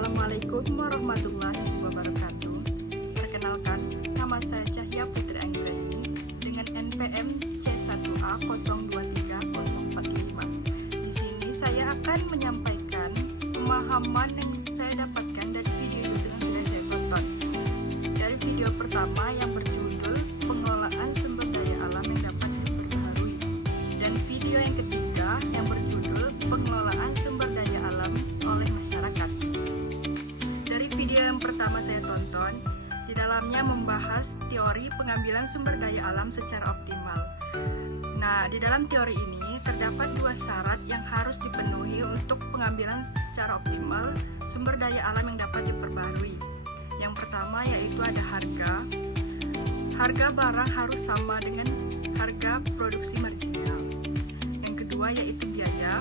Assalamualaikum warahmatullahi wabarakatuh. Perkenalkan, nama saya Cahya Putri Anggraini dengan NPM C1A023045. Di sini saya akan menyampaikan pemahaman yang saya dapatkan dari video YouTube yang sudah saya tonton. Dari video pertama yang berjudul pengelolaan sumber daya alam yang dapat diperbaharui, dan video yang ketiga yang berjudul pengelolaan sumber daya alam oleh masyarakat. Dari video yang pertama saya tonton, di dalamnya membahas teori pengambilan sumber daya alam secara optimal. Nah, di dalam teori ini terdapat dua syarat yang harus dipenuhi untuk pengambilan secara optimal sumber daya alam yang dapat diperbaharui. Yang pertama yaitu ada harga. Harga barang harus sama dengan harga produksi marginal. Yang kedua yaitu biaya.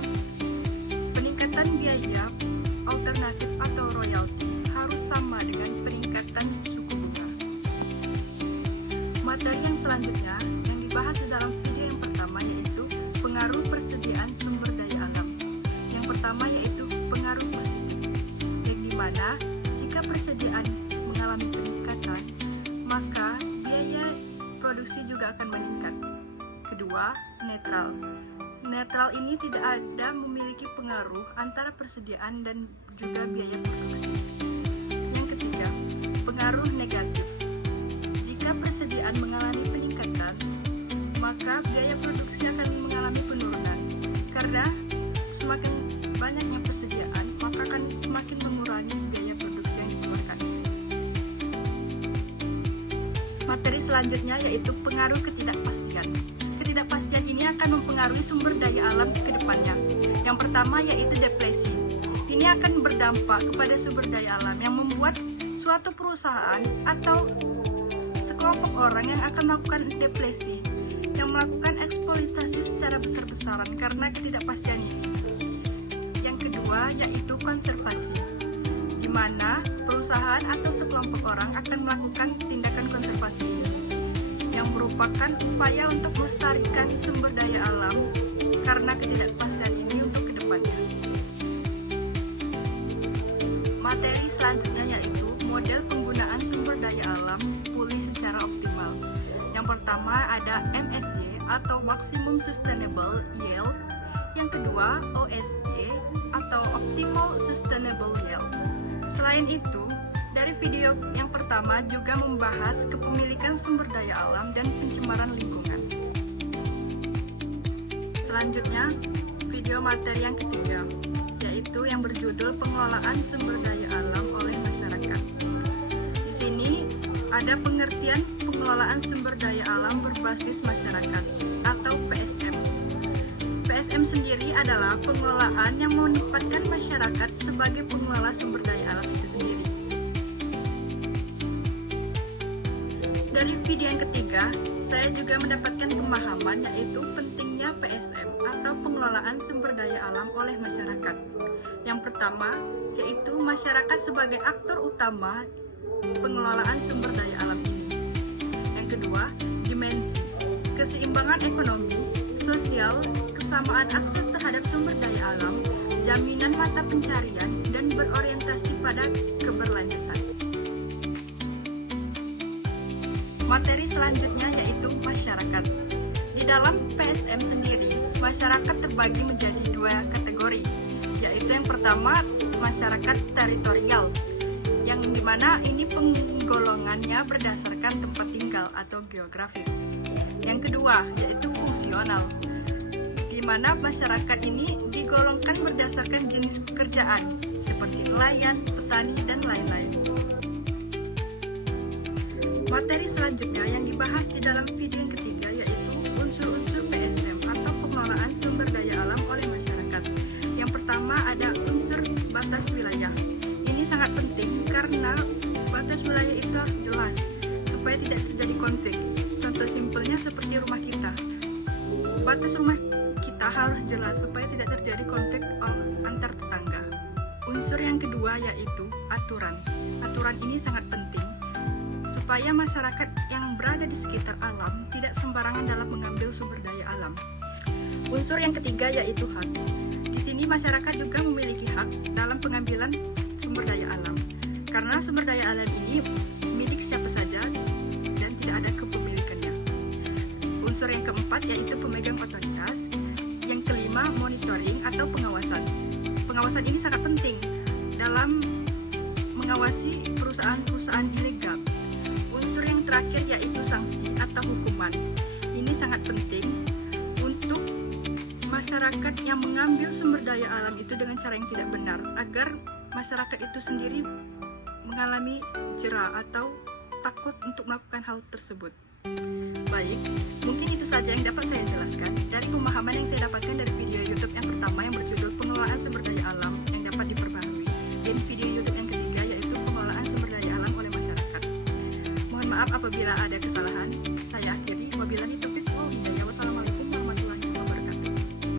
Peningkatan biaya alternatif atau royalti harus sama dengan peningkatan suku bunga. Materi yang selanjutnya yang dibahas di dalam video yang pertama yaitu pengaruh persediaan sumber daya alam. Yang pertama yaitu pengaruh positif, yang dimana jika persediaan mengalami peningkatan, maka biaya produksi juga akan meningkat. Kedua, netral. Netral ini tidak ada memiliki pengaruh antara persediaan dan juga biaya produksi. Yang ketiga, pengaruh negatif. Jika persediaan mengalami peningkatan, maka biaya produksi akan mengalami penurunan. Karena semakin banyaknya persediaan, maka akan semakin mengurangi biaya produksi yang dikeluarkan. Materi selanjutnya yaitu pengaruh ketidakpastian. Ketidakpastian ini akan mempengaruhi sumber daya alam ke depannya. Yang pertama yaitu deflasi. Ini akan berdampak kepada sumber daya alam yang membuat suatu perusahaan atau sekelompok orang yang akan melakukan deflasi, yang melakukan eksploitasi secara besar-besaran karena ketidakpastian ini. Yang kedua yaitu konservasi, di mana perusahaan atau sekelompok orang akan melakukan tindakan konservasi ini, yang merupakan upaya untuk melestarikan sumber daya alam karena ketidakpastian ini untuk kedepannya. Materi selanjutnya yaitu model penggunaan sumber daya alam pulih secara optimal. Yang pertama ada MSY atau Maximum Sustainable Yield. Yang kedua OSY atau Optimal Sustainable Yield. Selain itu, dari video yang pertama juga membahas kepemilikan sumber daya alam dan pencemaran lingkungan. Selanjutnya, video materi yang ketiga, yaitu yang berjudul pengelolaan sumber daya alam oleh masyarakat. Di sini ada pengertian pengelolaan sumber daya alam berbasis masyarakat atau PSM. PSM sendiri adalah pengelolaan yang menempatkan masyarakat sebagai pengelola sumber daya alam itu sendiri. Dari video yang ketiga, saya juga mendapatkan pemahaman yaitu pentingnya PSM atau pengelolaan sumber daya alam oleh masyarakat. Yang pertama, yaitu masyarakat sebagai aktor utama pengelolaan sumber daya alam ini. Yang kedua, dimensi, keseimbangan ekonomi, sosial, kesamaan akses terhadap sumber daya alam, jaminan mata pencarian, dan berorientasi pada keberlanjutan. Materi selanjutnya yaitu masyarakat. Di dalam PSM sendiri, masyarakat terbagi menjadi dua kategori, yaitu yang pertama masyarakat teritorial, yang dimana ini penggolongannya berdasarkan tempat tinggal atau geografis. Yang kedua yaitu fungsional, di mana masyarakat ini digolongkan berdasarkan jenis pekerjaan seperti nelayan, petani, dan lain-lain. Materi selanjutnya yang dibahas di dalam video yang ketiga yaitu unsur-unsur PSM atau pengelolaan sumber daya alam oleh masyarakat. Yang pertama ada unsur batas wilayah. Ini sangat penting karena batas wilayah itu harus jelas supaya tidak terjadi konflik. Contoh simpelnya seperti rumah kita. Batas rumah kita harus jelas supaya tidak terjadi konflik antar tetangga. Unsur yang kedua yaitu aturan. Aturan ini sangat penting supaya masyarakat yang berada di sekitar alam tidak sembarangan dalam mengambil sumber daya alam. Unsur yang ketiga yaitu hak. Di sini masyarakat juga memiliki hak dalam pengambilan sumber daya alam. Karena sumber daya alam ini milik siapa saja dan tidak ada kepemilikannya. Unsur yang keempat yaitu pemegang otoritas. Yang kelima, monitoring atau pengawasan. Pengawasan ini sangat penting dalam mengawasi perusahaan-perusahaan ilegal. Unsur yang terakhir yaitu sanksi atau hukuman. Ini sangat penting untuk masyarakat yang mengambil sumber daya alam itu dengan cara yang tidak benar, agar masyarakat itu sendiri mengalami jera atau takut untuk melakukan hal tersebut. Baik, mungkin itu saja yang dapat saya jelaskan dari pemahaman yang saya dapatkan dari video YouTube yang pertama yang berjudul pengelolaan sumber daya alam yang dapat diperbaharui, dan video YouTube yang ketiga yaitu pengelolaan sumber daya alam oleh masyarakat. Mohon maaf apabila ada kesalahan.